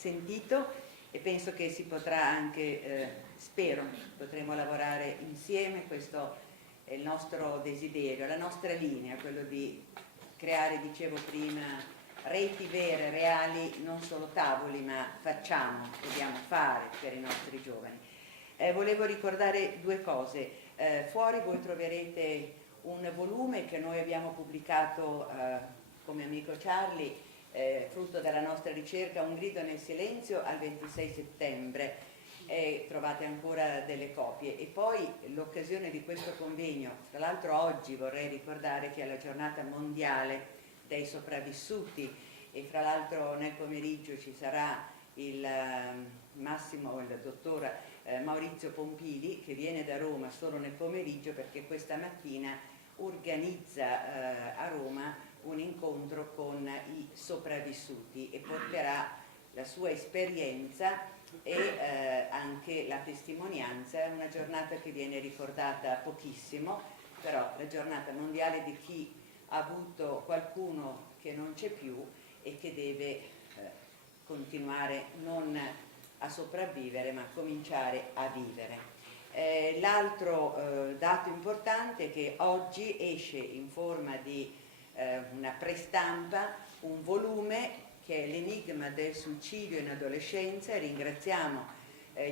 sentito e penso che si potrà anche, spero, potremo lavorare insieme, questo è il nostro desiderio, la nostra linea, quello di creare, dicevo prima, reti vere, reali, non solo tavoli, ma facciamo, dobbiamo fare per i nostri giovani. Volevo ricordare due cose. Fuori voi troverete un volume che noi abbiamo pubblicato come amico Charlie, frutto della nostra ricerca, Un grido nel silenzio, al 26 settembre. Trovate ancora delle copie. E poi l'occasione di questo convegno, tra l'altro oggi vorrei ricordare che è la giornata mondiale dei sopravvissuti e fra l'altro nel pomeriggio ci sarà il dottor Maurizio Pompili, che viene da Roma solo nel pomeriggio perché questa mattina organizza a Roma un incontro con i sopravvissuti e porterà la sua esperienza e anche la testimonianza. È una giornata che viene ricordata pochissimo, però la giornata mondiale di chi ha avuto qualcuno che non c'è più e che deve continuare non a sopravvivere ma a cominciare a vivere. L'altro dato importante è che oggi esce in forma di una prestampa un volume che è L'enigma del suicidio in adolescenza, e ringraziamo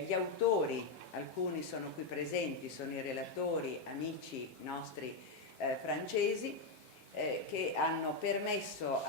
gli autori, alcuni sono qui presenti, sono i relatori, amici nostri francesi, che hanno permesso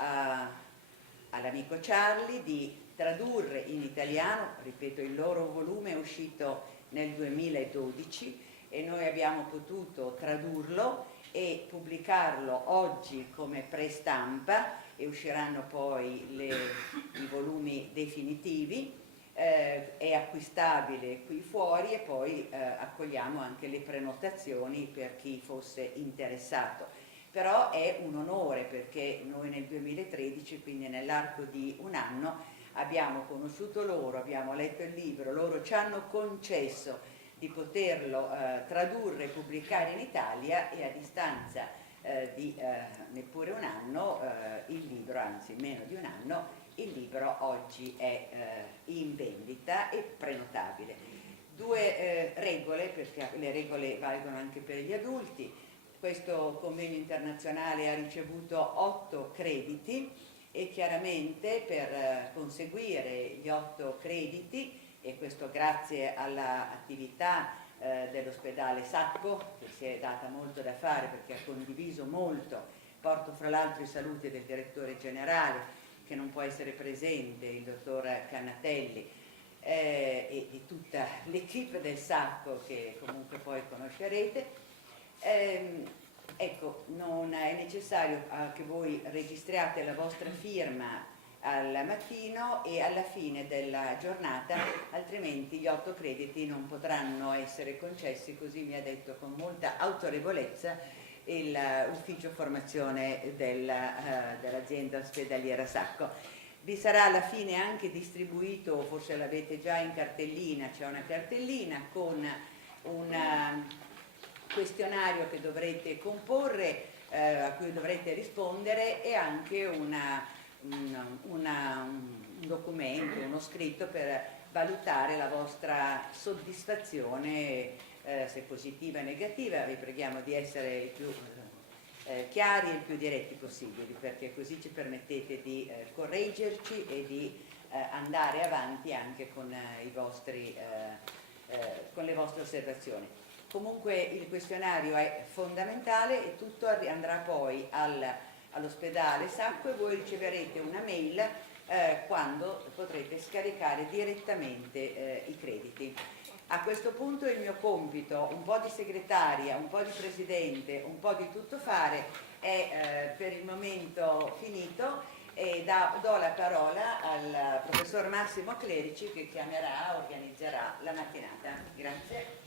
all'amico Charlie di tradurre in italiano, ripeto, il loro volume è uscito nel 2012 e noi abbiamo potuto tradurlo e pubblicarlo oggi come prestampa, e usciranno poi i volumi definitivi. È acquistabile qui fuori e poi accogliamo anche le prenotazioni per chi fosse interessato. Però è un onore perché noi nel 2013, quindi nell'arco di un anno, abbiamo conosciuto loro, abbiamo letto il libro, loro ci hanno concesso di poterlo tradurre e pubblicare in Italia, e a distanza di neppure un anno il libro, anzi meno di un anno, il libro oggi è in vendita e prenotabile. Due regole, perché le regole valgono anche per gli adulti. Questo convegno internazionale ha ricevuto 8 crediti e chiaramente per conseguire gli 8 crediti, e questo grazie all'attività dell'ospedale Sacco, che si è data molto da fare perché ha condiviso molto, porto fra l'altro i saluti del direttore generale che non può essere presente, il dottor Cannatelli, e di tutta l'equipe del Sacco che comunque poi conoscerete. Ecco, non è necessario che voi registriate la vostra firma al mattino e alla fine della giornata, altrimenti gli 8 crediti non potranno essere concessi, così mi ha detto con molta autorevolezza l'ufficio formazione dell'azienda ospedaliera Sacco. Vi sarà alla fine anche distribuito, forse l'avete già in cartellina, c'è una cartellina con un questionario che dovrete comporre, a cui dovrete rispondere, e anche un documento, uno scritto per valutare la vostra soddisfazione, se positiva e negativa. Vi preghiamo di essere il più chiari e il più diretti possibili, perché così ci permettete di correggerci e di andare avanti anche con con le vostre osservazioni. Comunque il questionario è fondamentale e tutto andrà poi all'ospedale Sacco e voi riceverete una mail quando potrete scaricare direttamente i crediti. A questo punto il mio compito, un po' di segretaria, un po' di presidente, un po' di tuttofare, è per il momento finito, e do la parola al professor Massimo Clerici che organizzerà la mattinata. Grazie.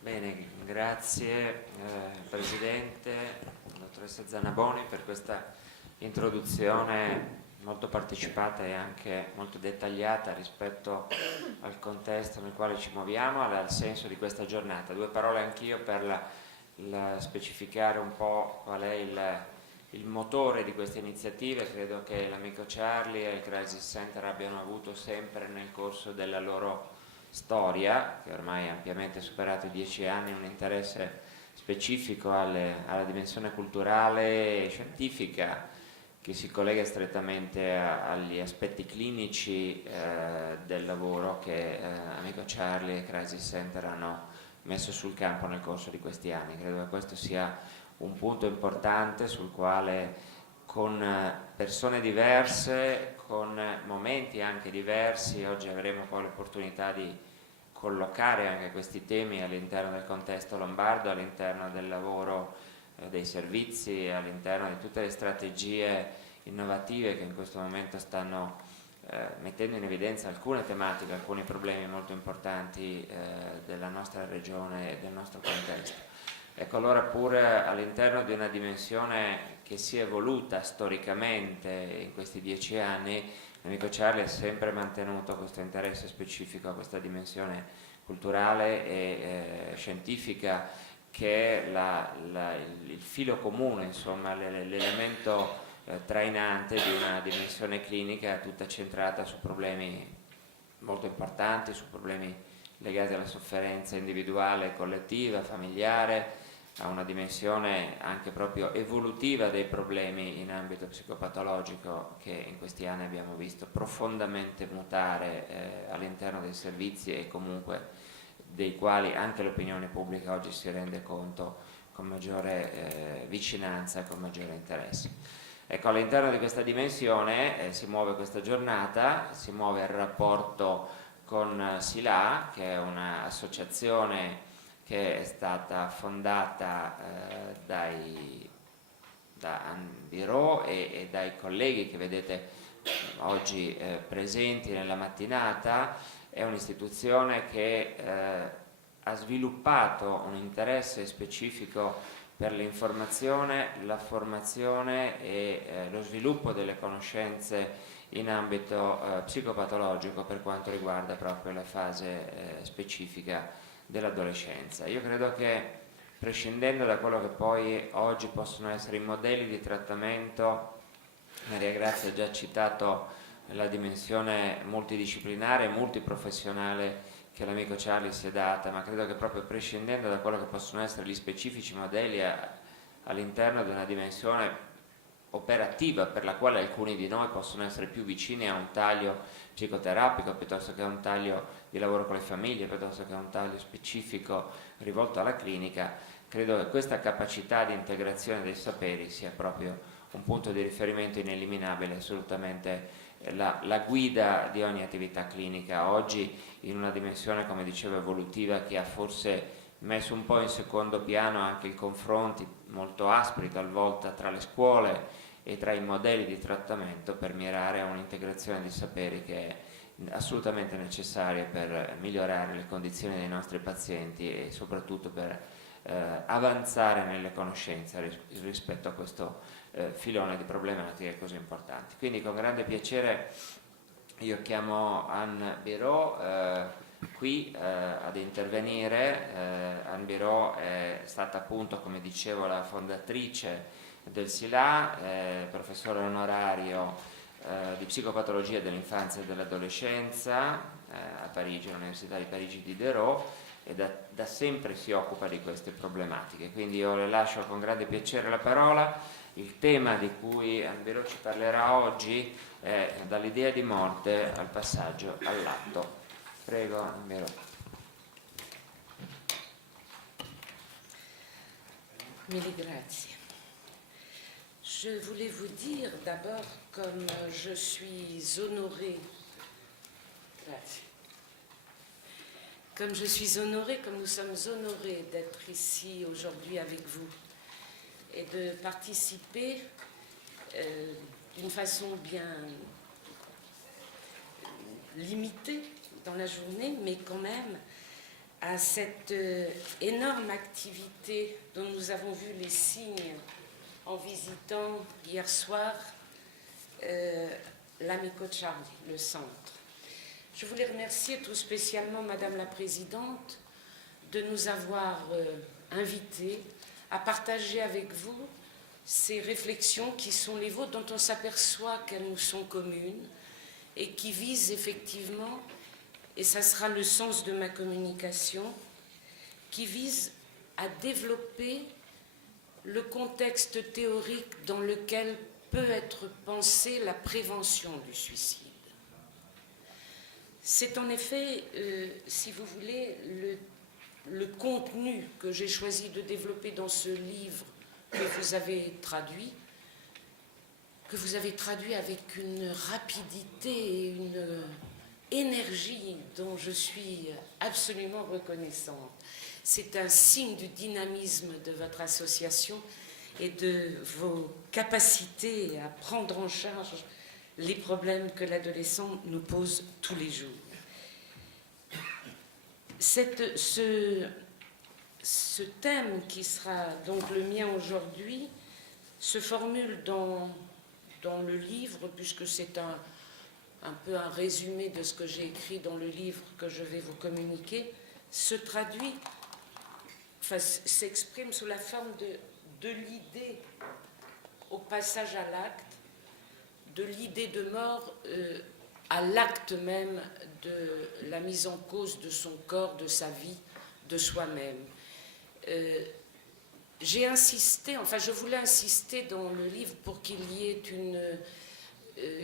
Bene, grazie Presidente, dottoressa Zanaboni, per questa introduzione molto partecipata e anche molto dettagliata rispetto al contesto nel quale ci muoviamo, al senso di questa giornata. Due parole anch'io per specificare un po' qual è il motore di queste iniziative. Credo che l'Amico Charlie e il Crisis Center abbiano avuto sempre nel corso della loro storia, che ormai ha ampiamente superato i 10 anni, un interesse specifico alla dimensione culturale e scientifica, che si collega strettamente agli aspetti clinici del lavoro che Amico Charlie e Crisis Center hanno messo sul campo nel corso di questi anni. Credo che questo sia un punto importante sul quale, con persone diverse, con momenti anche diversi, oggi avremo poi l'opportunità di collocare anche questi temi all'interno del contesto lombardo, all'interno del lavoro dei servizi, all'interno di tutte le strategie innovative che in questo momento stanno mettendo in evidenza alcune tematiche, alcuni problemi molto importanti della nostra regione e del nostro contesto. Ecco, allora, pure all'interno di una dimensione che si è evoluta storicamente in questi 10 anni, l'Amico Charlie ha sempre mantenuto questo interesse specifico a questa dimensione culturale e scientifica, che è il filo comune, insomma, l'elemento trainante di una dimensione clinica tutta centrata su problemi molto importanti, su problemi legati alla sofferenza individuale, collettiva, familiare, a una dimensione anche proprio evolutiva dei problemi in ambito psicopatologico, che in questi anni abbiamo visto profondamente mutare all'interno dei servizi, e comunque dei quali anche l'opinione pubblica oggi si rende conto con maggiore vicinanza e con maggiore interesse. Ecco, all'interno di questa dimensione si muove questa giornata, si muove il rapporto con SILA, che è un'associazione che è stata fondata da Anbiro e dai colleghi che vedete oggi presenti nella mattinata. È un'istituzione che ha sviluppato un interesse specifico per l'informazione, la formazione e lo sviluppo delle conoscenze in ambito psicopatologico per quanto riguarda proprio la fase specifica dell'adolescenza. Io credo che, prescindendo da quello che poi oggi possono essere i modelli di trattamento, Maria Grazia ha già citato la dimensione multidisciplinare e multiprofessionale che l'Amico Charlie si è data, ma credo che proprio prescindendo da quello che possono essere gli specifici modelli all'interno di una dimensione operativa, per la quale alcuni di noi possono essere più vicini a un taglio psicoterapico piuttosto che a un taglio di lavoro con le famiglie, piuttosto che a un taglio specifico rivolto alla clinica, credo che questa capacità di integrazione dei saperi sia proprio un punto di riferimento ineliminabile, assolutamente la guida di ogni attività clinica oggi, in una dimensione, come dicevo, evolutiva, che ha forse messo un po' in secondo piano anche i confronti molto aspri talvolta tra le scuole e tra i modelli di trattamento, per mirare a un'integrazione di saperi che è assolutamente necessaria per migliorare le condizioni dei nostri pazienti e soprattutto per avanzare nelle conoscenze rispetto a questo filone di problematiche così importanti. Quindi con grande piacere io chiamo Anne Biro qui ad intervenire. Anne Biro è stata appunto, come dicevo, la fondatrice del SILA, professore onorario di psicopatologia dell'infanzia e dell'adolescenza a Parigi, all'Università di Parigi Diderot, e da sempre si occupa di queste problematiche. Quindi io le lascio con grande piacere la parola. Il tema di cui Anbiro ci parlerà oggi è dall'idea di morte al passaggio all'atto. Prego, Anbiro. Mille grazie. Je voulais vous dire d'abord comme je suis honorée. Grazie. Comme je suis honorée, comme nous sommes honorés d'être ici aujourd'hui avec vous et de participer d'une façon bien limitée dans la journée, mais quand même à cette énorme activité dont nous avons vu les signes en visitant hier soir l'Amico Charlie, le centre. Je voulais remercier tout spécialement Madame la Présidente de nous avoir invités à partager avec vous ces réflexions qui sont les vôtres, dont on s'aperçoit qu'elles nous sont communes et qui visent effectivement, et ça sera le sens de ma communication, qui visent à développer le contexte théorique dans lequel peut être pensée la prévention du suicide. C'est en effet, si vous voulez, le contenu que j'ai choisi de développer dans ce livre que vous avez traduit avec une rapidité et une énergie dont je suis absolument reconnaissante. C'est un signe du dynamisme de votre association et de vos capacités à prendre en charge les problèmes que l'adolescent nous pose tous les jours. Ce thème qui sera donc le mien aujourd'hui se formule dans le livre, puisque c'est un peu un résumé de ce que j'ai écrit dans le livre que je vais vous communiquer, s'exprime sous la forme de l'idée au passage à l'acte, de l'idée de mort à l'acte même de la mise en cause de son corps, de sa vie, de soi-même. Je voulais insister dans le livre pour qu'il y ait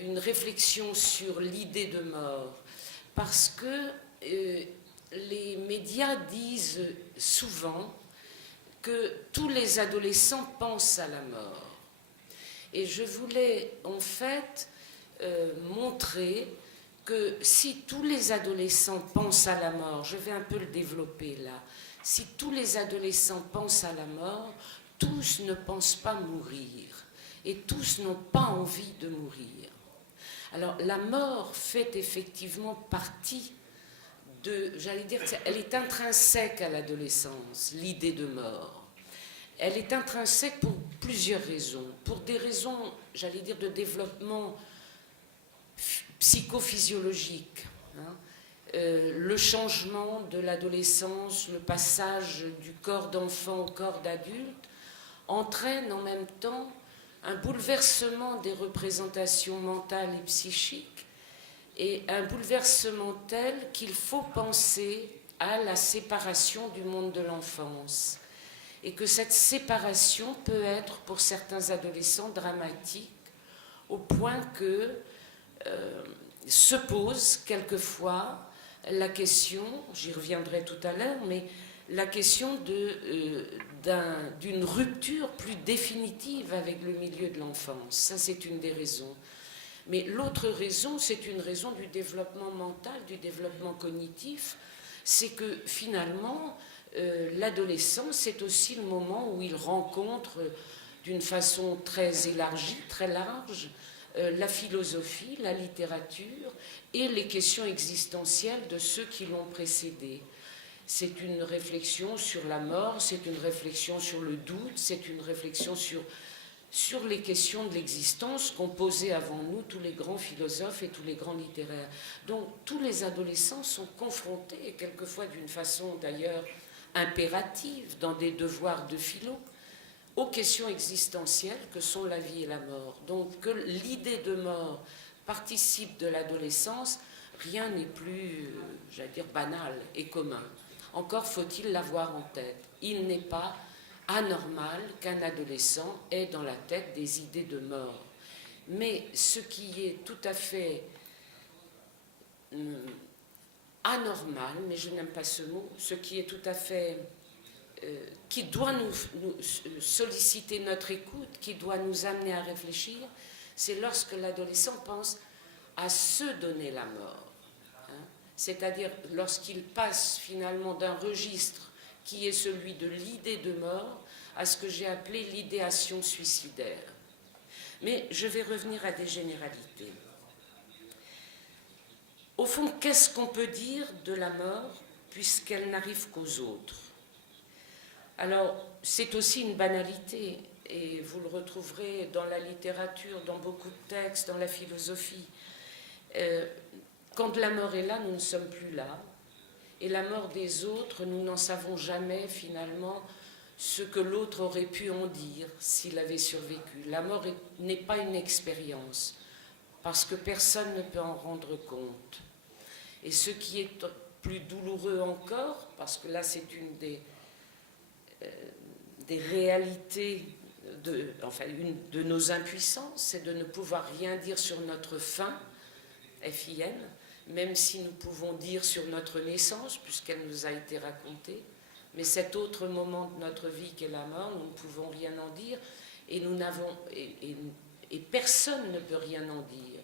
une réflexion sur l'idée de mort, parce que les médias disent souvent que tous les adolescents pensent à la mort. Et je voulais en fait montrer que si tous les adolescents pensent à la mort, je vais un peu le développer là, si tous les adolescents pensent à la mort, tous ne pensent pas mourir et tous n'ont pas envie de mourir. Alors la mort fait effectivement partie elle est intrinsèque à l'adolescence, l'idée de mort. Elle est intrinsèque pour plusieurs raisons. Pour des raisons, de développement psychophysiologique. Le changement de l'adolescence, le passage du corps d'enfant au corps d'adulte, entraîne en même temps un bouleversement des représentations mentales et psychiques, et un bouleversement tel qu'il faut penser à la séparation du monde de l'enfance. Et que cette séparation peut être, pour certains adolescents, dramatique, au point que se pose quelquefois la question, j'y reviendrai tout à l'heure, mais la question d'une rupture plus définitive avec le milieu de l'enfance. Ça, c'est une des raisons. Mais l'autre raison, c'est une raison du développement mental, du développement cognitif, c'est que finalement, l'adolescence, c'est aussi le moment où il rencontre d'une façon très élargie, très large, la philosophie, la littérature et les questions existentielles de ceux qui l'ont précédé. C'est une réflexion sur la mort, c'est une réflexion sur le doute, c'est une réflexion sur les questions de l'existence qu'ont posées avant nous tous les grands philosophes et tous les grands littéraires. Donc tous les adolescents sont confrontés, et quelquefois d'une façon d'ailleurs impérative, dans des devoirs de philo, aux questions existentielles que sont la vie et la mort. Donc que l'idée de mort participe de l'adolescence, rien n'est plus, banal et commun. Encore faut-il l'avoir en tête. Il n'est pas anormal qu'un adolescent ait dans la tête des idées de mort. Mais ce qui est tout à fait anormal, mais je n'aime pas ce mot, ce qui est tout à fait... qui doit nous solliciter notre écoute, qui doit nous amener à réfléchir, c'est lorsque l'adolescent pense à se donner la mort. C'est-à-dire lorsqu'il passe finalement d'un registre qui est celui de l'idée de mort, à ce que j'ai appelé l'idéation suicidaire. Mais je vais revenir à des généralités. Au fond, qu'est-ce qu'on peut dire de la mort puisqu'elle n'arrive qu'aux autres? Alors, c'est aussi une banalité, et vous le retrouverez dans la littérature, dans beaucoup de textes, dans la philosophie. Quand la mort est là, nous ne sommes plus là. Et la mort des autres, nous n'en savons jamais finalement ce que l'autre aurait pu en dire s'il avait survécu. La mort n'est pas une expérience, parce que personne ne peut en rendre compte. Et ce qui est plus douloureux encore, parce que là c'est une des réalités, une de nos impuissances, c'est de ne pouvoir rien dire sur notre fin, FIN, même si nous pouvons dire sur notre naissance, puisqu'elle nous a été racontée. Mais cet autre moment de notre vie qu'est la mort, nous ne pouvons rien en dire, et et personne ne peut rien en dire.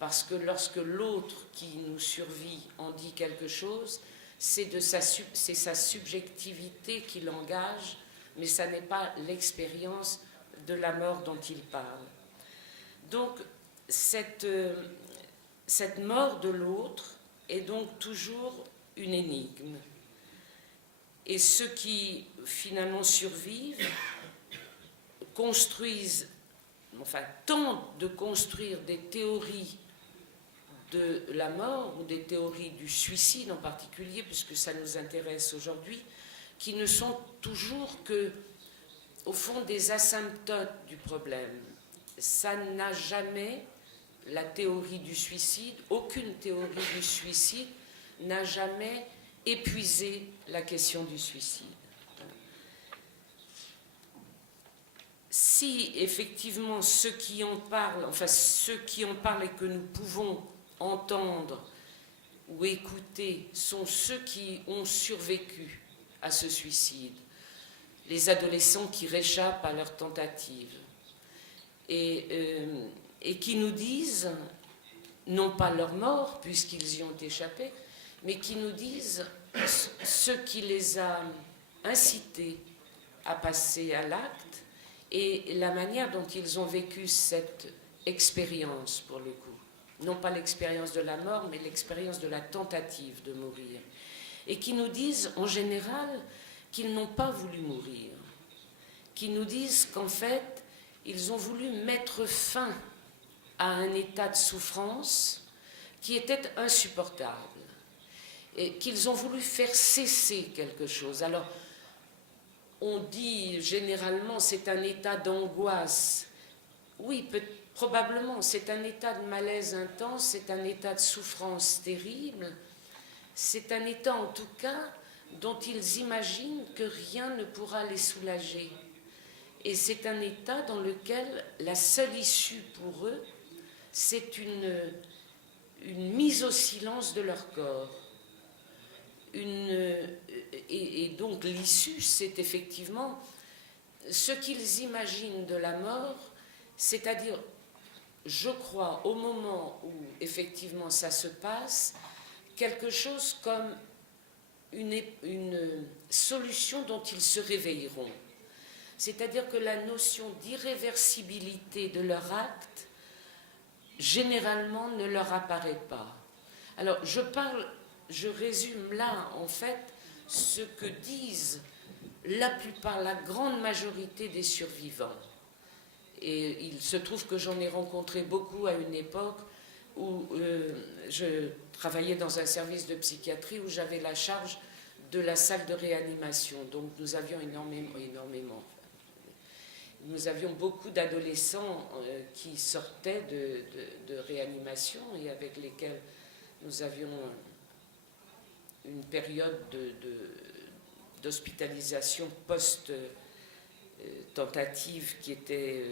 Parce que lorsque l'autre qui nous survit en dit quelque chose, c'est sa subjectivité qui l'engage, mais ça n'est pas l'expérience de la mort dont il parle. Donc, cette mort de l'autre est donc toujours une énigme. Et ceux qui finalement survivent tentent de construire des théories de la mort ou des théories du suicide en particulier, puisque ça nous intéresse aujourd'hui, qui ne sont toujours que, au fond, des asymptotes du problème. Ça n'a jamais, la théorie du suicide, aucune théorie du suicide n'a jamais épuisé la question du suicide. Si effectivement ceux qui en parlent et que nous pouvons entendre ou écouter sont ceux qui ont survécu à ce suicide, les adolescents qui réchappent à leur tentative et qui nous disent, non pas leur mort puisqu'ils y ont échappé, mais qui nous disent ce qui les a incités à passer à l'acte et la manière dont ils ont vécu cette expérience pour le coup. Non pas l'expérience de la mort, mais l'expérience de la tentative de mourir. Et qui nous disent en général qu'ils n'ont pas voulu mourir, qui nous disent qu'en fait, ils ont voulu mettre fin à un état de souffrance qui était insupportable, et qu'ils ont voulu faire cesser quelque chose. Alors, on dit généralement c'est un état d'angoisse. Oui, probablement, c'est un état de malaise intense, c'est un état de souffrance terrible, c'est un état en tout cas dont ils imaginent que rien ne pourra les soulager. Et c'est un état dans lequel la seule issue pour eux, c'est une mise au silence de leur corps. Et donc l'issue, c'est effectivement ce qu'ils imaginent de la mort, c'est-à-dire, je crois, au moment où effectivement ça se passe, quelque chose comme une solution dont ils se réveilleront. C'est-à-dire que la notion d'irréversibilité de leur acte, généralement, ne leur apparaît pas. Alors, je résume là, en fait, ce que disent la plupart, la grande majorité des survivants. Et il se trouve que j'en ai rencontré beaucoup à une époque où je travaillais dans un service de psychiatrie où j'avais la charge de la salle de réanimation. Donc nous avions énormément. Nous avions beaucoup d'adolescents qui sortaient de réanimation et avec lesquels nous avions une période d'hospitalisation post-tentative qui était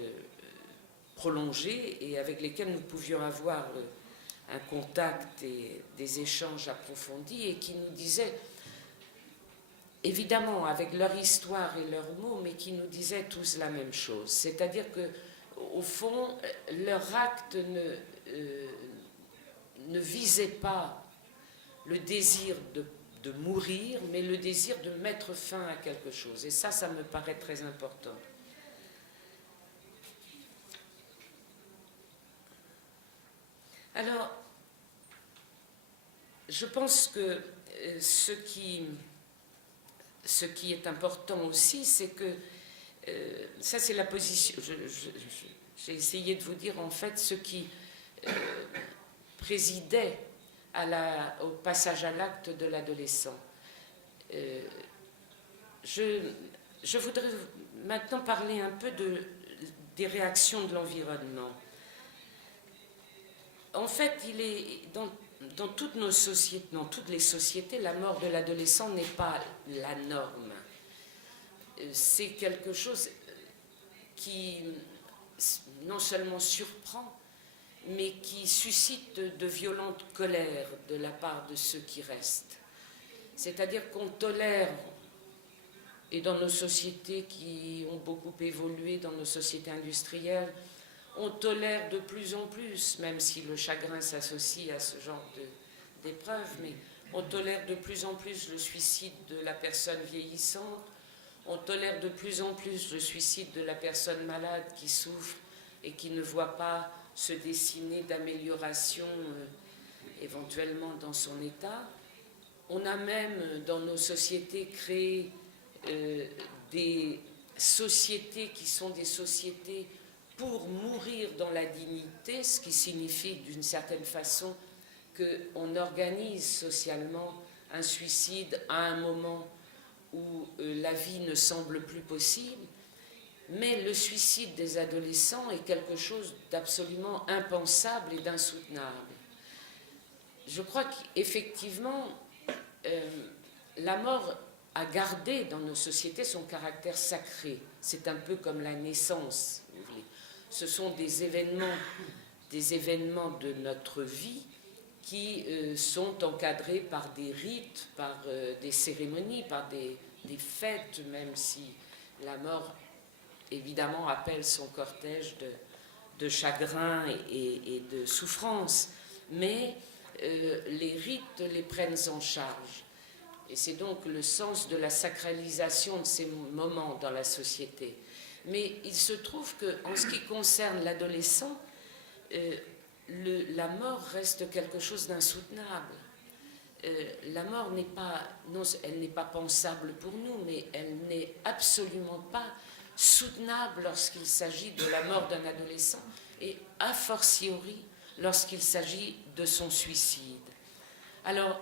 prolongée et avec lesquels nous pouvions avoir un contact et des échanges approfondis et qui nous disaient, évidemment avec leur histoire et leurs mots, mais qui nous disaient tous la même chose. C'est-à-dire que, au fond, leur acte ne visait pas le désir de mourir, mais le désir de mettre fin à quelque chose. Et ça me paraît très important. Alors, je pense que ce qui est important aussi, c'est que ça c'est la position. J'ai essayé de vous dire en fait ce qui présidait au passage à l'acte de l'adolescent. Je je voudrais maintenant parler un peu des réactions de l'environnement. En fait, il est dans toutes nos sociétés, dans toutes les sociétés, la mort de l'adolescent n'est pas la norme. C'est quelque chose qui non seulement surprend, mais qui suscite de violentes colères de la part de ceux qui restent. C'est-à-dire qu'on tolère, et dans nos sociétés qui ont beaucoup évolué, dans nos sociétés industrielles, on tolère de plus en plus, même si le chagrin s'associe à ce genre d'épreuve, mais on tolère de plus en plus le suicide de la personne vieillissante, on tolère de plus en plus le suicide de la personne malade qui souffre et qui ne voit pas se dessiner d'amélioration éventuellement dans son état. On a même dans nos sociétés créé des sociétés qui sont des sociétés pour mourir dans la dignité, ce qui signifie d'une certaine façon qu'on organise socialement un suicide à un moment où la vie ne semble plus possible. Mais le suicide des adolescents est quelque chose d'absolument impensable et d'insoutenable. Je crois qu'effectivement, la mort a gardé dans nos sociétés son caractère sacré. C'est un peu comme la naissance, si vous voulez. Ce sont des événements de notre vie qui sont encadrés par des rites, par des cérémonies, par des fêtes, même si la mort, évidemment, appelle son cortège de chagrin et de souffrance. Mais les rites les prennent en charge. Et c'est donc le sens de la sacralisation de ces moments dans la société. Mais il se trouve qu'en ce qui concerne l'adolescent, la mort reste quelque chose d'insoutenable. La mort n'est pas, non, elle n'est pas pensable pour nous, mais elle n'est absolument pas soutenable lorsqu'il s'agit de la mort d'un adolescent, et a fortiori lorsqu'il s'agit de son suicide. Alors,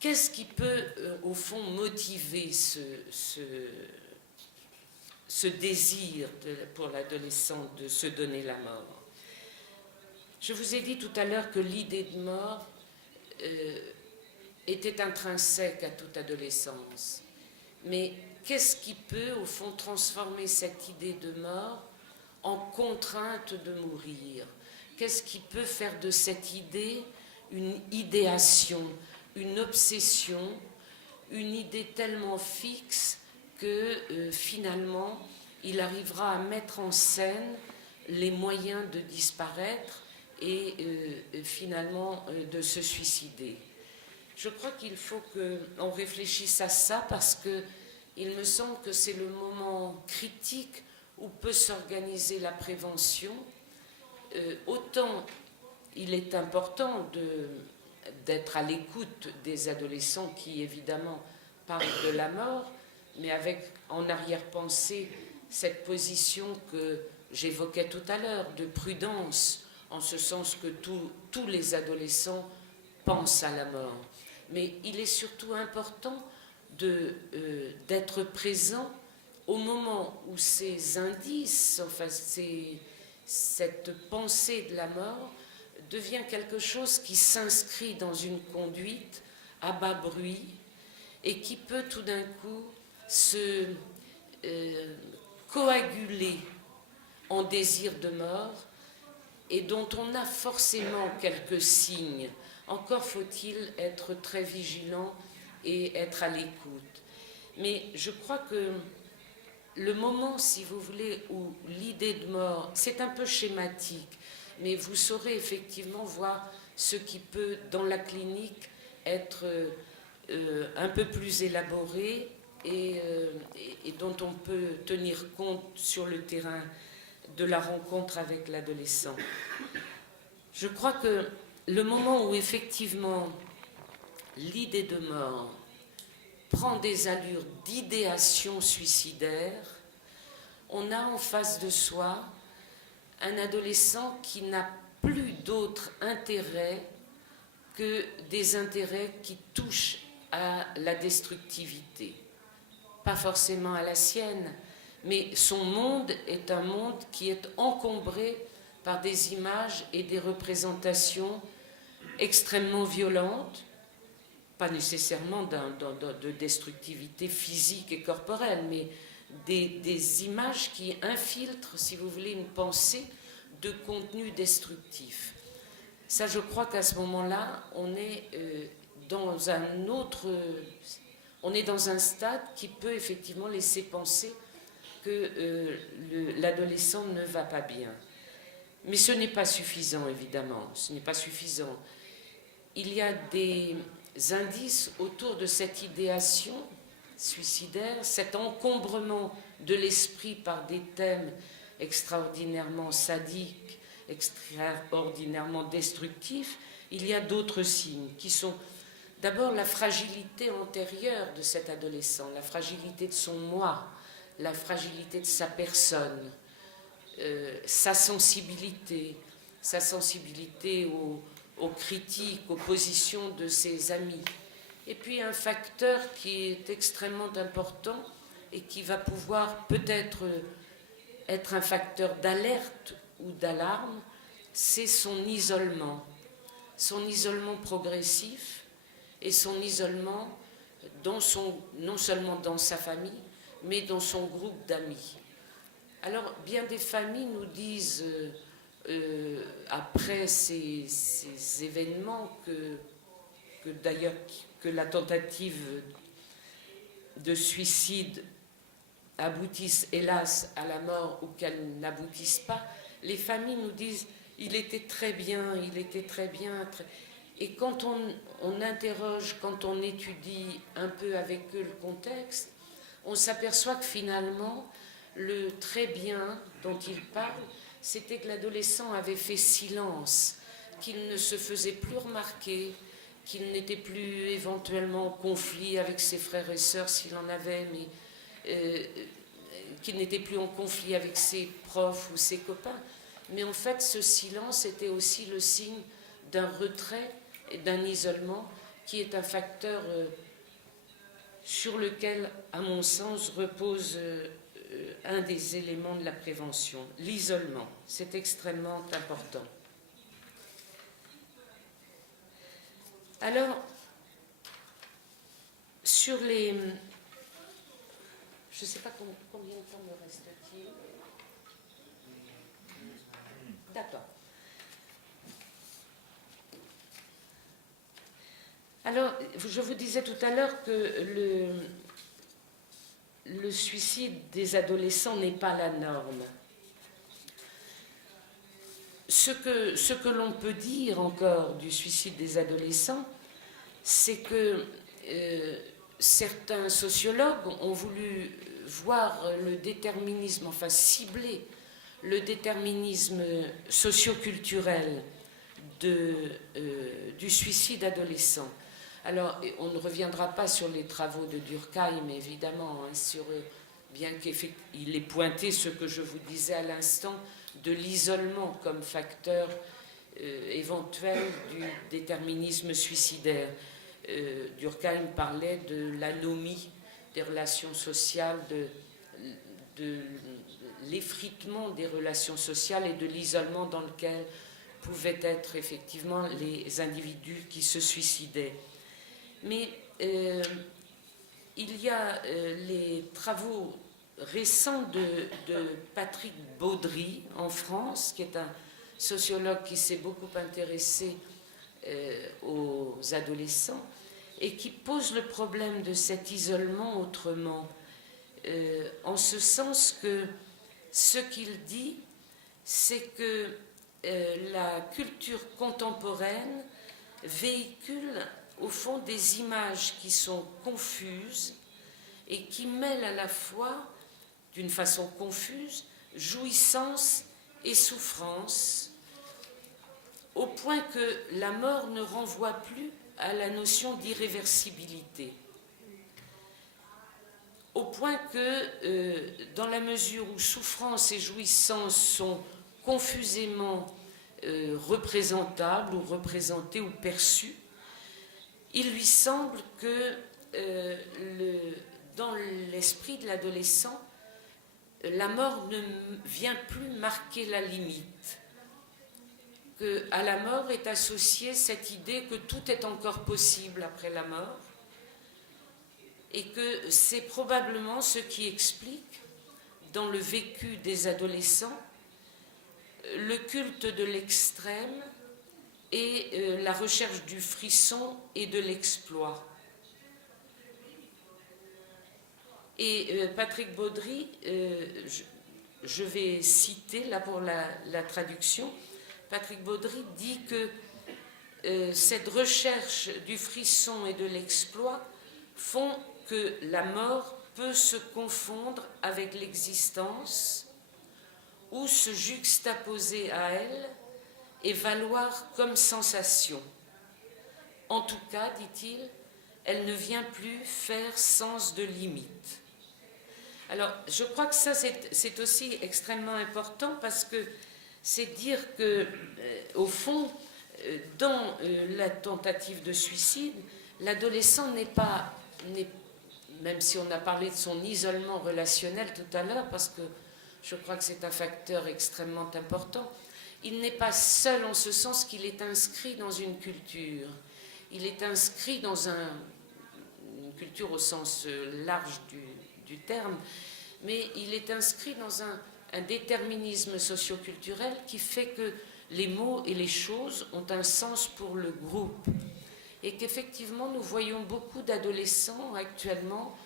qu'est-ce qui peut, au fond, motiver ce désir pour l'adolescent de se donner la mort? Je vous ai dit tout à l'heure que l'idée de mort était intrinsèque à toute adolescence. Mais qu'est-ce qui peut, au fond, transformer cette idée de mort en contrainte de mourir? Qu'est-ce qui peut faire de cette idée une idéation, une obsession, une idée tellement fixe que finalement il arrivera à mettre en scène les moyens de disparaître et finalement de se suicider? Je crois qu'il faut qu'on réfléchisse à ça, parce qu'il me semble que c'est le moment critique où peut s'organiser la prévention. Autant il est important d'être à l'écoute des adolescents qui, évidemment, parlent de la mort, mais avec en arrière-pensée cette position que j'évoquais tout à l'heure, de prudence, en ce sens que tous les adolescents pensent à la mort. Mais il est surtout important d'être présent au moment où ces indices, enfin cette pensée de la mort devient quelque chose qui s'inscrit dans une conduite à bas bruit et qui peut tout d'un coup se coaguler en désir de mort, et dont on a forcément quelques signes. Encore faut-il être très vigilant et être à l'écoute. Mais je crois que le moment, si vous voulez, où l'idée de mort, c'est un peu schématique, mais vous saurez effectivement voir ce qui peut, dans la clinique, être un peu plus élaboré et dont on peut tenir compte sur le terrain de la rencontre avec l'adolescent. Je crois que le moment où effectivement l'idée de mort prend des allures d'idéation suicidaire, on a en face de soi un adolescent qui n'a plus d'autre intérêt que des intérêts qui touchent à la destructivité. pas forcément à la sienne, mais son monde est un monde qui est encombré par des images et des représentations extrêmement violentes, pas nécessairement de destructivité physique et corporelle, mais des images qui infiltrent, si vous voulez, une pensée de contenu destructif. Ça, je crois qu'à ce moment-là, on est dans un autre... On est dans un stade qui peut effectivement laisser penser que l'adolescent ne va pas bien. Mais ce n'est pas suffisant, évidemment. Ce n'est pas suffisant. Il y a des indices autour de cette idéation suicidaire, cet encombrement de l'esprit par des thèmes extraordinairement sadiques, extraordinairement destructifs. Il y a d'autres signes qui sont d'abord la fragilité antérieure de cet adolescent, la fragilité de son moi, la fragilité de sa personne, sa sensibilité aux critiques, aux positions de ses amis. Et puis un facteur qui est extrêmement important et qui va pouvoir peut-être être un facteur d'alerte ou d'alarme, c'est son isolement progressif et son isolement non seulement dans sa famille, mais dans son groupe d'amis. Alors, bien des familles nous disent, après ces événements, que la tentative de suicide aboutisse, hélas, à la mort ou qu'elle n'aboutisse pas, les familles nous disent « il était très bien ». Et quand on interroge, quand on étudie un peu avec eux le contexte, on s'aperçoit que finalement, le très bien dont il parle, c'était que l'adolescent avait fait silence, qu'il ne se faisait plus remarquer, qu'il n'était plus éventuellement en conflit avec ses frères et sœurs s'il en avait, mais qu'il n'était plus en conflit avec ses profs ou ses copains. Mais en fait, ce silence était aussi le signe d'un retrait et d'un isolement qui est un facteur sur lequel, à mon sens, repose un des éléments de la prévention, l'isolement. C'est extrêmement important. Alors, sur les... Je ne sais pas combien de temps me reste-t-il. D'accord. Alors, je vous disais tout à l'heure que le suicide des adolescents n'est pas la norme. Ce que l'on peut dire encore du suicide des adolescents, c'est que certains sociologues ont voulu voir le déterminisme, enfin cibler le déterminisme socioculturel du suicide adolescent. Alors, on ne reviendra pas sur les travaux de Durkheim, évidemment, hein, bien qu'il ait pointé ce que je vous disais à l'instant, de l'isolement comme facteur éventuel du déterminisme suicidaire. Durkheim parlait de l'anomie des relations sociales, de l'effritement des relations sociales et de l'isolement dans lequel pouvaient être effectivement les individus qui se suicidaient. Mais il y a les travaux récents de Patrick Baudry en France, qui est un sociologue qui s'est beaucoup intéressé aux adolescents et qui pose le problème de cet isolement autrement, en ce sens que ce qu'il dit, c'est que la culture contemporaine véhicule au fond des images qui sont confuses et qui mêlent à la fois, d'une façon confuse, jouissance et souffrance, au point que la mort ne renvoie plus à la notion d'irréversibilité. Au point que, dans la mesure où souffrance et jouissance sont confusément représentables ou représentées ou perçues, il lui semble que dans l'esprit de l'adolescent, la mort ne vient plus marquer la limite. À la mort est associée cette idée que tout est encore possible après la mort, et que c'est probablement ce qui explique, dans le vécu des adolescents, le culte de l'extrême et la recherche du frisson et de l'exploit. Et Patrick Baudry, je vais citer là pour la traduction, Patrick Baudry dit que cette recherche du frisson et de l'exploit font que la mort peut se confondre avec l'existence ou se juxtaposer à elle et valoir comme sensation. En tout cas, dit-il, elle ne vient plus faire sens de limite. Alors, je crois que ça, c'est aussi extrêmement important parce que c'est dire que, au fond, dans la tentative de suicide, l'adolescent n'est pas, même si on a parlé de son isolement relationnel tout à l'heure, parce que je crois que c'est un facteur extrêmement important, il n'est pas seul en ce sens qu'il est inscrit dans une culture. Il est inscrit dans une culture au sens large du terme, mais il est inscrit dans un déterminisme socioculturel qui fait que les mots et les choses ont un sens pour le groupe. Et qu'effectivement, nous voyons beaucoup d'adolescents actuellement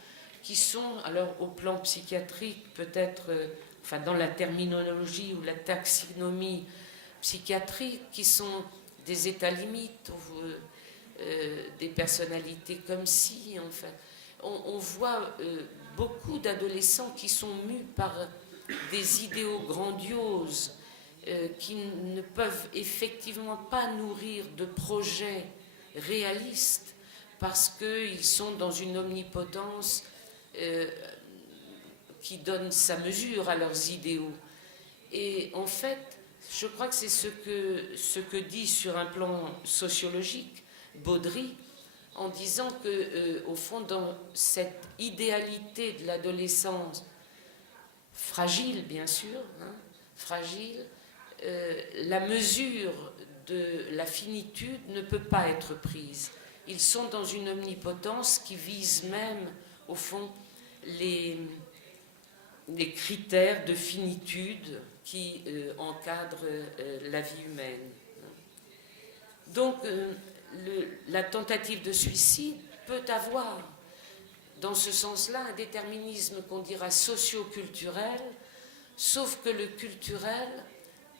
qui sont, alors au plan psychiatrique, peut-être, enfin dans la terminologie ou la taxinomie psychiatrique, qui sont des états limites, des personnalités comme si, enfin, on voit beaucoup d'adolescents qui sont mus par des idéaux grandioses qui ne peuvent effectivement pas nourrir de projets réalistes parce qu'ils sont dans une omnipotence qui donne sa mesure à leurs idéaux. Et en fait, je crois que c'est ce que dit sur un plan sociologique Baudry, en disant que, au fond, dans cette idéalité de l'adolescence, fragile bien sûr, hein, fragile, la mesure de la finitude ne peut pas être prise. Ils sont dans une omnipotence qui vise même, au fond, les critères de finitude qui encadrent la vie humaine. Donc, la tentative de suicide peut avoir, dans ce sens-là, un déterminisme qu'on dira socio-culturel, sauf que le culturel,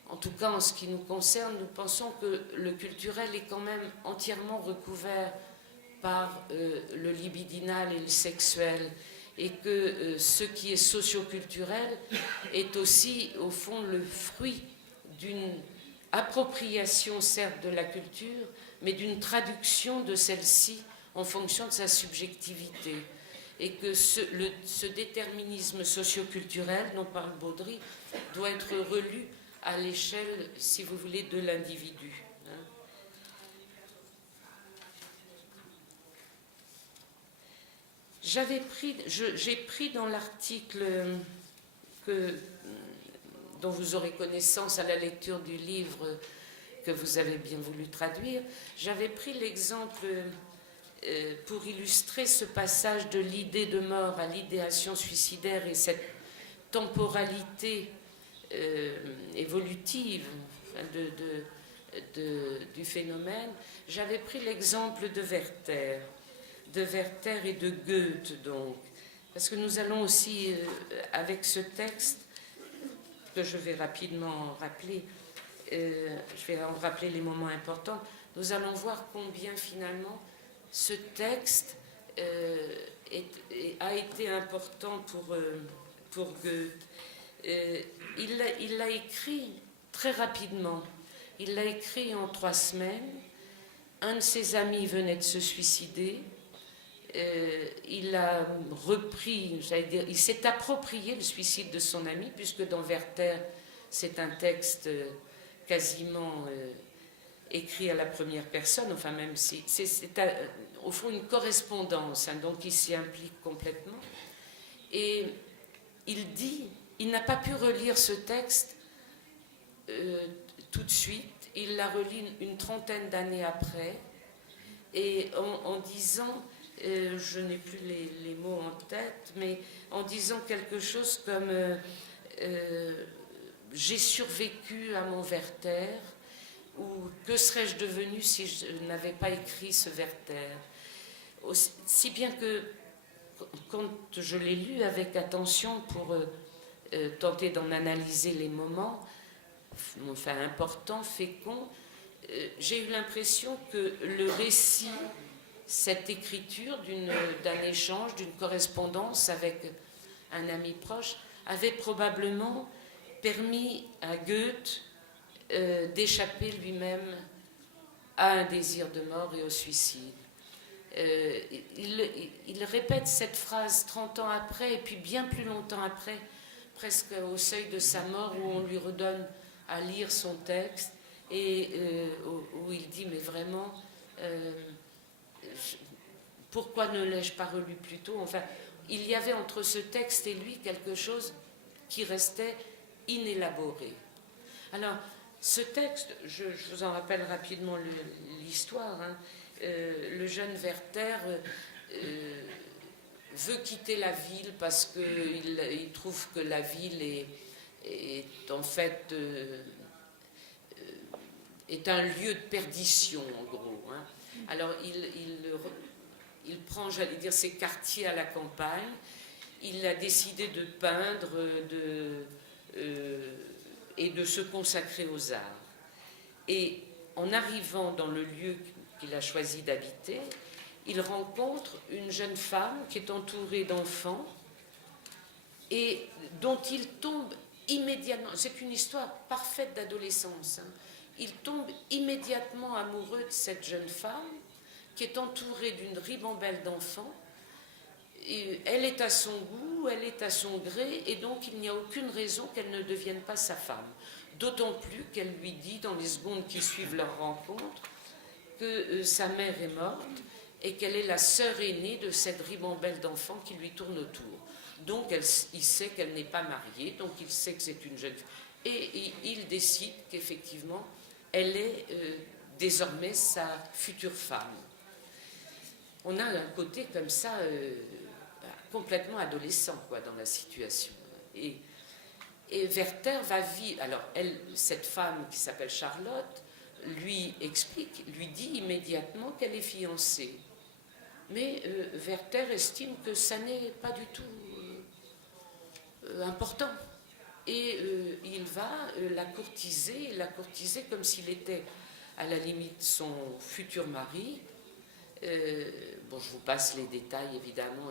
en tout cas en ce qui nous concerne, nous pensons que le culturel est quand même entièrement recouvert par le libidinal et le sexuel, et que ce qui est socio-culturel est aussi, au fond, le fruit d'une appropriation, certes, de la culture, mais d'une traduction de celle-ci en fonction de sa subjectivité. Et que ce déterminisme socio-culturel dont parle Baudry doit être relu à l'échelle, si vous voulez, de l'individu. J'ai pris dans l'article dont vous aurez connaissance à la lecture du livre que vous avez bien voulu traduire, j'avais pris l'exemple pour illustrer ce passage de l'idée de mort à l'idéation suicidaire et cette temporalité évolutive du phénomène. J'avais pris l'exemple de Werther et de Goethe, donc, parce que nous allons aussi, avec ce texte, que je vais rapidement rappeler, je vais en rappeler les moments importants, nous allons voir combien finalement ce texte a été important pour Goethe. Il l'a écrit très rapidement, il l'a écrit en 3 semaines. Un de ses amis venait de se suicider. Il a repris, j'allais dire, il s'est approprié le suicide de son ami, puisque dans Werther, c'est un texte quasiment écrit à la première personne, enfin même si au fond une correspondance, hein, donc il s'y implique complètement. Et il dit, il n'a pas pu relire ce texte tout de suite, il l'a relu une trentaine d'années après, et en disant, je n'ai plus les mots en tête, mais en disant quelque chose comme j'ai survécu à mon Werther, ou que serais-je devenu si je n'avais pas écrit ce Werther. Si bien que quand je l'ai lu avec attention pour tenter d'en analyser les moments, enfin importants, féconds, j'ai eu l'impression que le récit, cette écriture d'un échange, d'une correspondance avec un ami proche, avait probablement permis à Goethe d'échapper lui-même à un désir de mort et au suicide. Il répète cette phrase 30 ans après, et puis bien plus longtemps après, presque au seuil de sa mort, où on lui redonne à lire son texte, et où il dit, mais vraiment, pourquoi ne l'ai-je pas relu plus tôt? Enfin, il y avait entre ce texte et lui quelque chose qui restait inélaboré. Alors, ce texte, je vous en rappelle rapidement l'histoire, hein. Le jeune Werther veut quitter la ville parce qu'il trouve que la ville est en fait est un lieu de perdition, en gros, hein. Alors il prend, j'allais dire, ses quartiers à la campagne. Il a décidé de peindre et de se consacrer aux arts. Et en arrivant dans le lieu qu'il a choisi d'habiter, il rencontre une jeune femme qui est entourée d'enfants et dont il tombe immédiatement, c'est une histoire parfaite d'adolescence, hein. Il tombe immédiatement amoureux de cette jeune femme qui est entourée d'une ribambelle d'enfants. Et elle est à son goût, elle est à son gré, et donc il n'y a aucune raison qu'elle ne devienne pas sa femme. D'autant plus qu'elle lui dit, dans les secondes qui suivent leur rencontre, que sa mère est morte et qu'elle est la sœur aînée de cette ribambelle d'enfants qui lui tourne autour. Donc il sait qu'elle n'est pas mariée, donc il sait que c'est une jeune fille. Et il décide qu'effectivement, elle est désormais sa future femme. On a un côté comme ça complètement adolescent, quoi, dans la situation. Et Werther va vivre. Alors, cette femme qui s'appelle Charlotte lui explique, lui dit immédiatement qu'elle est fiancée. Mais Werther estime que ça n'est pas du tout important. Et il va la courtiser comme s'il était à la limite son futur mari. Bon, je vous passe les détails évidemment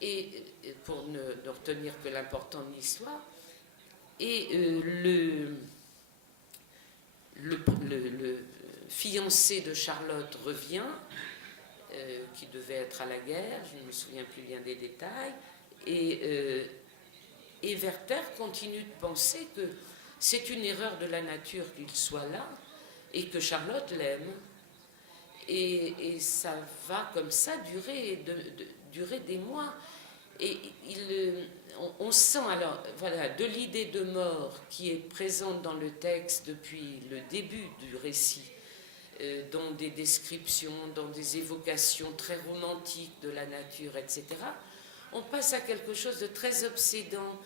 et pour ne retenir que l'important de l'histoire. Et le fiancé de Charlotte revient, qui devait être à la guerre, je ne me souviens plus bien des détails, et Werther continue de penser que c'est une erreur de la nature qu'il soit là et que Charlotte l'aime. Et ça va comme ça durer des mois. Et on sent alors, voilà, de l'idée de mort qui est présente dans le texte depuis le début du récit, dans des descriptions, dans des évocations très romantiques de la nature, etc. On passe à quelque chose de très obsédant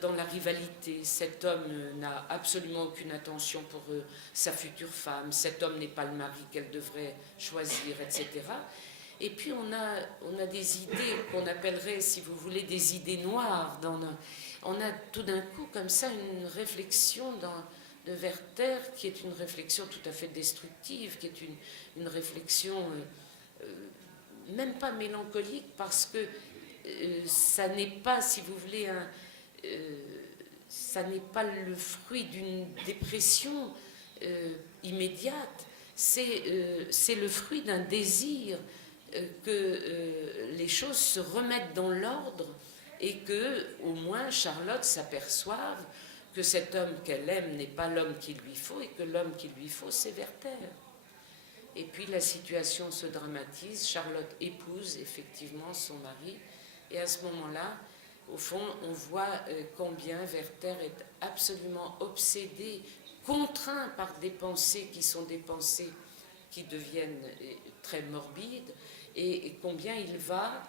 dans la rivalité. Cet homme n'a absolument aucune attention pour sa future femme, cet homme n'est pas le mari qu'elle devrait choisir, etc. Et puis on a des idées qu'on appellerait, si vous voulez, des idées noires. On a tout d'un coup comme ça une réflexion de Werther qui est une réflexion tout à fait destructive, qui est une réflexion même pas mélancolique, parce que ça n'est pas, si vous voulez, ça n'est pas le fruit d'une dépression immédiate, c'est le fruit d'un désir que les choses se remettent dans l'ordre et que, au moins, Charlotte s'aperçoive que cet homme qu'elle aime n'est pas l'homme qu'il lui faut et que l'homme qu'il lui faut, c'est Werther. Et puis la situation se dramatise, Charlotte épouse effectivement son mari, et à ce moment-là, au fond, on voit combien Werther est absolument obsédé, contraint par des pensées qui sont des pensées qui deviennent très morbides, et combien il va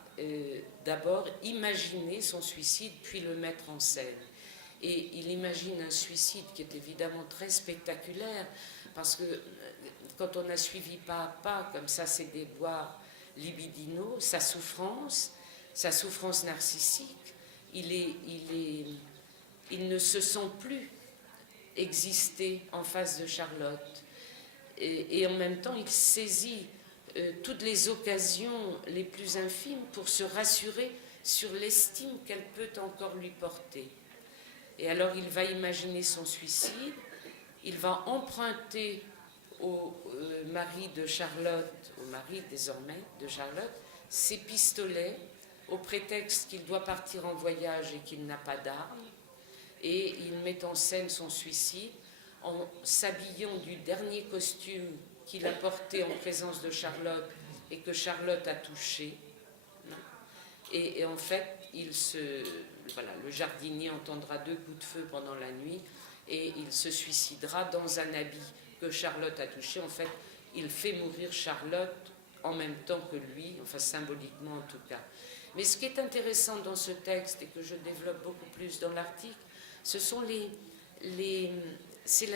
d'abord imaginer son suicide, puis le mettre en scène. Et il imagine un suicide qui est évidemment très spectaculaire, parce que quand on a suivi pas à pas, comme ça, ses déboires libidinaux, sa souffrance narcissique, il ne se sent plus exister en face de Charlotte. Et en même temps, il saisit toutes les occasions les plus infimes pour se rassurer sur l'estime qu'elle peut encore lui porter. Et alors, il va imaginer son suicide, il va emprunter au mari de Charlotte, au mari désormais de Charlotte, ses pistolets, au prétexte qu'il doit partir en voyage et qu'il n'a pas d'armes, et il met en scène son suicide en s'habillant du dernier costume qu'il a porté en présence de Charlotte et que Charlotte a touché. Et en fait, le jardinier entendra 2 coups de feu pendant la nuit et il se suicidera dans un habit que Charlotte a touché. En fait, il fait mourir Charlotte en même temps que lui, enfin symboliquement en tout cas. Mais ce qui est intéressant dans ce texte et que je développe beaucoup plus dans l'article, ce sont c'est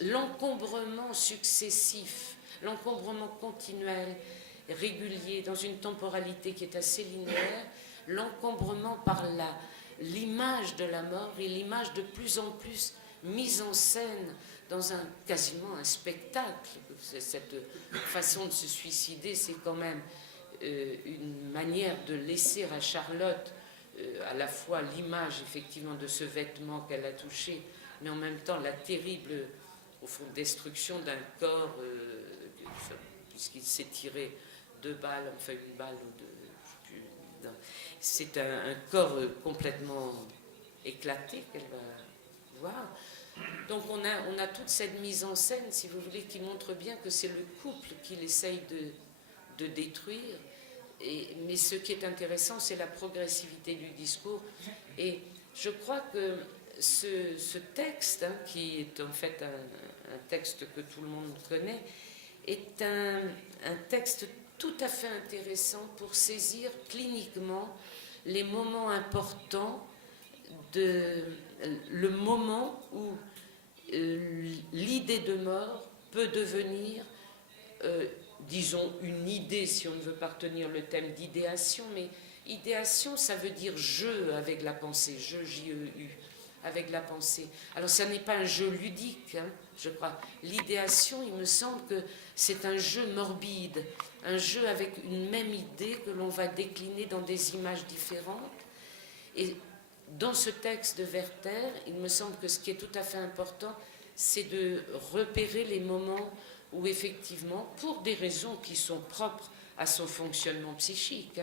l'encombrement successif, l'encombrement continuel, régulier, dans une temporalité qui est assez linéaire, l'encombrement par l'image de la mort et l'image de plus en plus mise en scène dans quasiment un spectacle. Cette façon de se suicider, c'est quand même une manière de laisser à Charlotte à la fois l'image effectivement de ce vêtement qu'elle a touché, mais en même temps la terrible, au fond, destruction d'un corps, puisqu'il s'est tiré 2 balles, enfin une balle ou 2, je sais plus. C'est un corps complètement éclaté qu'elle va voir. Donc on a toute cette mise en scène, si vous voulez, qui montre bien que c'est le couple qu'il essaye de détruire. Mais ce qui est intéressant, c'est la progressivité du discours. Et je crois que ce texte, qui est en fait un texte que tout le monde connaît, est un texte tout à fait intéressant pour saisir cliniquement les moments importants, le moment où l'idée de mort peut devenir, disons, une idée, si on ne veut pas retenir le thème d'idéation, mais idéation, ça veut dire jeu avec la pensée, jeu, J-E-U, avec la pensée. Alors, ça n'est pas un jeu ludique, je crois. L'idéation, il me semble que c'est un jeu morbide, un jeu avec une même idée que l'on va décliner dans des images différentes. Et dans ce texte de Werther, il me semble que ce qui est tout à fait important, c'est de repérer les moments où effectivement, pour des raisons qui sont propres à son fonctionnement psychique,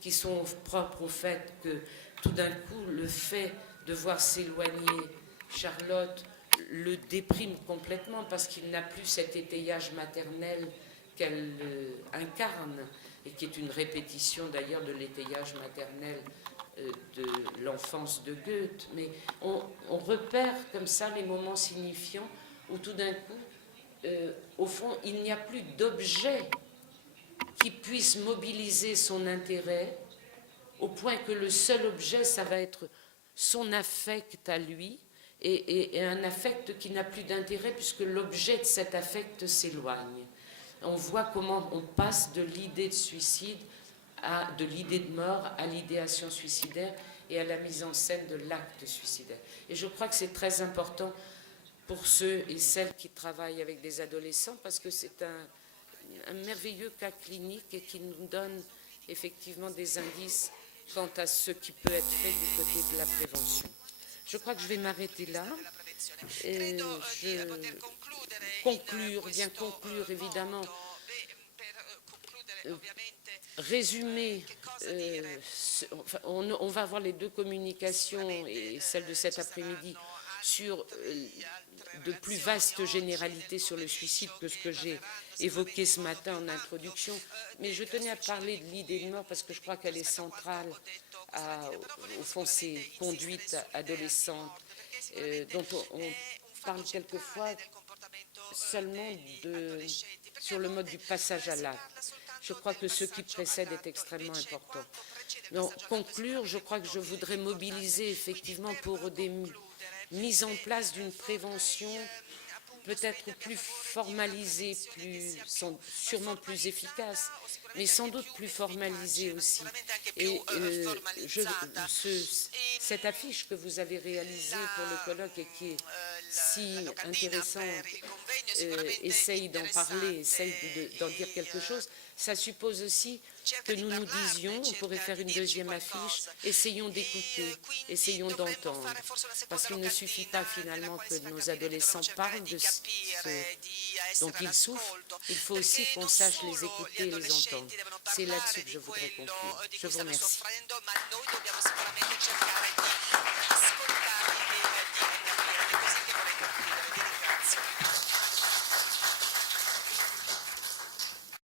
qui sont propres au fait que tout d'un coup, le fait de voir s'éloigner Charlotte le déprime complètement parce qu'il n'a plus cet étayage maternel qu'elle incarne et qui est une répétition d'ailleurs de l'étayage maternel de l'enfance de Goethe. Mais on repère comme ça les moments signifiants où tout d'un coup, au fond, il n'y a plus d'objet qui puisse mobiliser son intérêt au point que le seul objet, ça va être son affect à lui, et un affect qui n'a plus d'intérêt puisque l'objet de cet affect s'éloigne. On voit comment on passe de l'idée de suicide, de l'idée de mort à l'idéation suicidaire et à la mise en scène de l'acte suicidaire. Et je crois que c'est très important pour ceux et celles qui travaillent avec des adolescents parce que c'est un merveilleux cas clinique et qui nous donne effectivement des indices quant à ce qui peut être fait du côté de la prévention. Je crois que je vais m'arrêter là. Et bien conclure évidemment, résumer, on va avoir les 2 communications et celle de cet après-midi sur de plus vastes généralités sur le suicide que ce que j'ai évoqué ce matin en introduction, mais je tenais à parler de l'idée de mort parce que je crois qu'elle est centrale au fond, ces conduites adolescentes dont on parle quelquefois seulement sur le mode du passage à l'acte. Je crois que ce qui précède est extrêmement important. Donc, conclure, je crois que je voudrais mobiliser effectivement pour des mises en place d'une prévention peut-être plus formalisée, sûrement plus efficace, mais sans doute plus formalisée aussi. Et cette affiche que vous avez réalisée pour le colloque et qui est si intéressante, essaye d'en parler, essaye d'en dire quelque chose. Ça suppose aussi que nous nous disions, on pourrait faire une deuxième affiche, essayons d'écouter, essayons d'entendre, parce qu'il ne suffit pas finalement que nos adolescents parlent de ce dont ils souffrent, il faut aussi qu'on sache les écouter et les entendre. C'est là-dessus que je voudrais conclure. Je vous remercie.